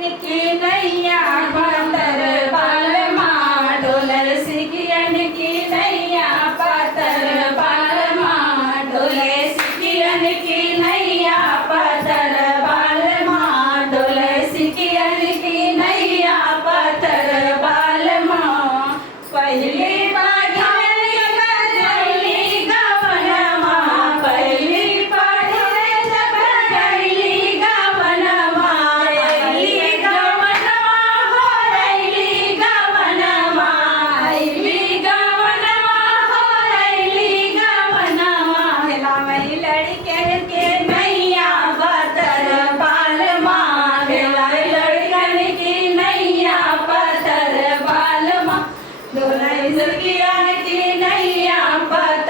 की नैया पातर बालमा डोले सिकियन की नैया पातर बालमा डोले सिकियन की नैया पातर बालमा डोले सिकियन की नैया पातर बालमा पहली पाढ़ली गवनमा पहली पाढ़ले जब गईली गवनमा अइली गवनमा हो अइली गवनमा अइली गवनमा हो अइली गवनमा हेलावई लड़के के नैया पातर बालमा हेलाई लड़कन की नैया पातर बालमा डोलाई सखियन की नैया पातर